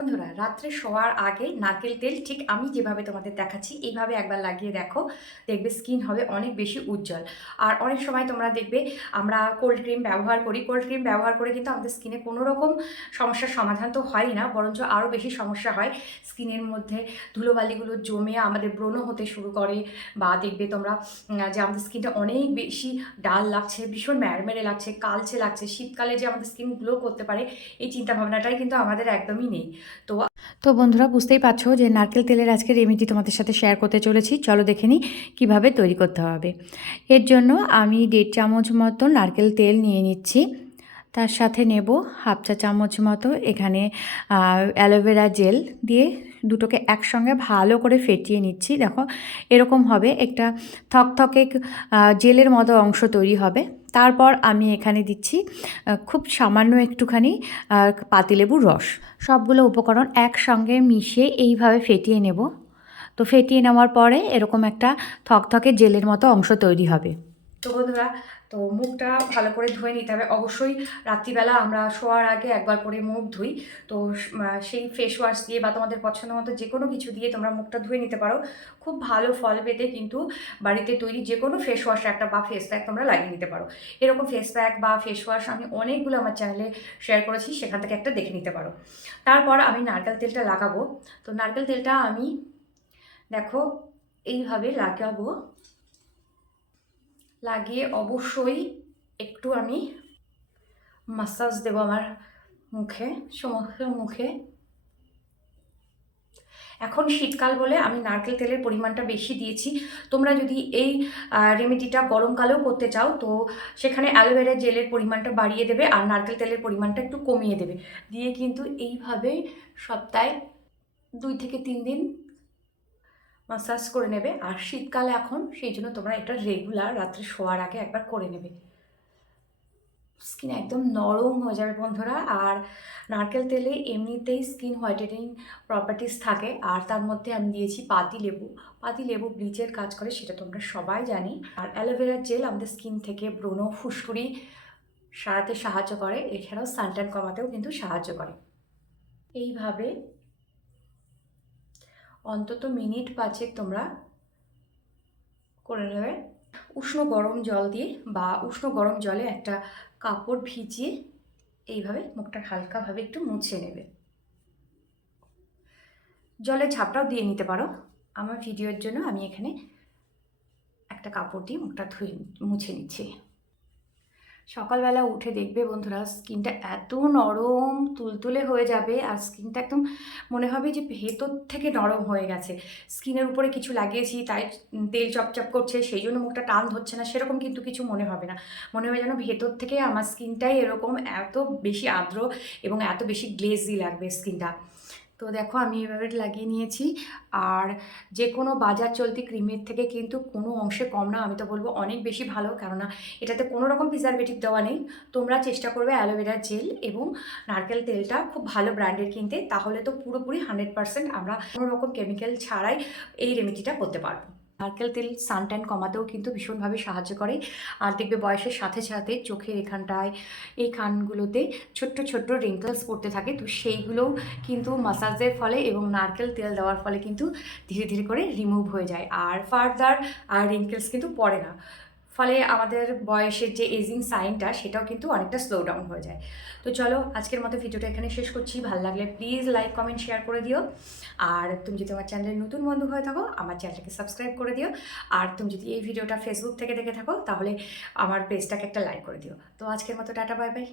বন্ধুরা, রাত্রে শোয়ার আগে নারকেল তেল ঠিক আমি যেভাবে তোমাদের দেখাচ্ছি এইভাবে একবার লাগিয়ে দেখো। দেখবে স্কিন হবে অনেক বেশি উজ্জ্বল। আর অনেক সময় তোমরা দেখবে আমরা কোল্ড ক্রিম ব্যবহার করি, কোল্ড ক্রিম ব্যবহার করে কিন্তু আমাদের স্কিনে কোনো রকম সমস্যার সমাধান তো হয়ই না, বরঞ্চ আরও বেশি সমস্যা হয়। স্কিনের মধ্যে ধুলোবালিগুলো জমে আমাদের ব্রণ হতে শুরু করে, বা দেখবে তোমরা যে আমাদের স্কিনটা অনেক বেশি ডাল লাগছে, ভীষণ ম্যাড়মেড়ে লাগছে, কালচে লাগছে। শীতকালে যে আমাদের স্কিন গ্লো করতে পারে এই চিন্তাভাবনাটাই কিন্তু আমাদের একদমই নেই। তো তো বন্ধুরা, বুঝতেই পারছো যে নারকেল তেলের আজকে রেমেডি তোমাদের সাথে শেয়ার করতে চলেছি। চলো দেখে নিই কীভাবে তৈরি করতে হবে। এর জন্য আমি 1.5 চামচ মতো নারকেল তেল নিয়ে নিচ্ছি। তার সাথে নেব হাফ চা চামচ মতো এখানে অ্যালোভেরা জেল দিয়ে দুটোকে একসঙ্গে ভালো করে ফেটিয়ে নিচ্ছি। দেখো এরকম হবে, একটা থকথকে জেলের মতো অংশ তৈরি হবে। তারপর আমি এখানে দিচ্ছি খুব সামান্য একটুখানি পাতিলেবুর রস। সবগুলো উপকরণ একসঙ্গে মিশিয়ে এইভাবে ফেটিয়ে নেব। তো ফেটিয়ে নেওয়ার পরে এরকম একটা থকথকে জেলের মতো অংশ তৈরি হবে। তো বন্ধুরা, তো মুখটা ভালো করে ধুয়ে নিতে হবে অবশ্যই। রাত্রিবেলা আমরা শোয়ার আগে একবার করে মুখ ধুই। তো সেই ফেস ওয়াশ দিয়ে বা তোমাদের পছন্দ মতো যে কোনো কিছু দিয়ে তোমরা মুখটা ধুয়ে নিতে পারো। খুব ভালো ফল পেতে কিন্তু বাড়িতে তৈরি যে কোনো ফেস ওয়াশ একটা বা ফেস প্যাক তোমরা লাগিয়ে নিতে পারো। এরকম ফেস প্যাক বা ফেস ওয়াশ আমি অনেকগুলো আমার চ্যানেলে শেয়ার করেছি, সেখান থেকে একটা দেখে নিতে পারো। তারপর আমি নারকেল তেলটা লাগাবো। তো নারকেল তেলটা আমি দেখো এইভাবে লাগাবো। লাগিয়ে অবশ্যই একটু আমি মাসাজ দেবো আমার মুখে, সমস্ত মুখে। এখন শীতকাল বলে আমি নারকেল তেলের পরিমাণটা বেশি দিয়েছি। তোমরা যদি এই রেমেডিটা গরমকালেও করতে চাও তো সেখানে অ্যালোভেরা জেলের পরিমাণটা বাড়িয়ে দেবে আর নারকেল তেলের পরিমাণটা একটু কমিয়ে দেবে। দিয়ে কিন্তু এইভাবে সপ্তাহে 2 থেকে 3 দিন মাসাজ করে নেবে। আর শীতকাল এখন, সেই জন্য তোমরা এটা রেগুলার রাত্রে শোয়ার আগে একবার করে নেবে। স্কিন একদম নরম হয়ে যাবে বন্ধুরা। আর নারকেল তেলে এমনিতেই স্কিন হোয়াইটেনিং প্রপার্টিস থাকে, আর তার মধ্যে আমি দিয়েছি পাতিলেবু। পাতিলেবু ব্লিচের কাজ করে, সেটা তোমরা সবাই জানি। আর অ্যালোভেরা জেল আমাদের স্কিন থেকে ব্রণ, ফুসকুড়ি সারাতে সাহায্য করে, এছাড়াও সানট্যান কমাতেও কিন্তু সাহায্য করে। এইভাবে অন্তত মিনিট 5 তোমরা করে নেবে। উষ্ণ গরম জল দিয়ে বা উষ্ণ গরম জলে একটা কাপড় ভিজিয়ে এইভাবে মুখটা হালকাভাবে একটু মুছে নেবে। জলে ঝাপটাও দিয়ে নিতে পারো। আমার ভিডিওর জন্য আমি এখানে একটা কাপড় দিয়ে মুখটা ধুয়ে মুছে নিচ্ছি। সকালবেলা উঠে দেখবে বন্ধুরা স্কিনটা এত নরম তুলতুলে হয়ে যাবে, আর স্কিনটা একদম মনে হবে যে ভেতর থেকে নরম হয়ে গেছে। স্কিনের উপরে কিছু লাগিয়েছি তাই তেল চপচপ করছে, সেই জন্য মুখটা টান ধরছে না, সেরকম কিন্তু কিছু মনে হবে না। মনে হবে যেন ভেতর থেকে আমার স্কিনটাই এরকম এত বেশি আর্দ্র এবং এত বেশি গ্লেজি লাগবে স্কিনটা। তো দেখো আমি এভাবে লাগিয়ে নিয়েছি। আর যে কোনো বাজার চলতি ক্রিমের থেকে কিন্তু কোনো অংশে কম না, আমি তো বলবো অনেক বেশি ভালো, কেননা এটাতে কোনো রকম প্রিজারভেটিভ দেওয়া নেই। তোমরা চেষ্টা করবে অ্যালোভেরা জেল এবং নারকেল তেলটা খুব ভালো ব্র্যান্ডের কিনতে, তাহলে তো পুরোপুরি 100% আমরা কোনো রকম কেমিক্যাল ছাড়াই এই রেমেডিটা করতে পারবো। নারকেল তেল সানট্যান কমাতেও কিন্তু ভীষণভাবে সাহায্য করে। আর দেখবে বয়সের সাথে সাথে চোখের এখানটায়, এই কানগুলোতে ছোট্ট ছোট্ট রিঙ্কলস পড়তে থাকে, তো সেইগুলোও কিন্তু মাসাজের ফলে এবং নারকেল তেল দেওয়ার ফলে কিন্তু ধীরে ধীরে করে রিমুভ হয়ে যায়, আর ফার্দার আর রিঙ্কেলস কিন্তু পড়ে না। ফলে আমাদের বয়সের যে এজিং সাইনটা সেটাও কিন্তু অনেকটা স্লো ডাউন হয়ে যায়। তো চলো আজকের মতো ভিডিওটা এখানে শেষ করছি। ভালো লাগলে প্লিজ লাইক কমেন্ট শেয়ার করে দিও। আর তুমি যদি আমার চ্যানেলের নতুন বন্ধু হয়ে থাকো আমার চ্যানেলটাকে সাবস্ক্রাইব করে দিও। আর তুমি যদি এই ভিডিওটা ফেসবুক থেকে দেখে থাকো তাহলে আমার পেজটাকে একটা লাইক করে দিও। তো আজকের মতো টাটা, বাই বাই।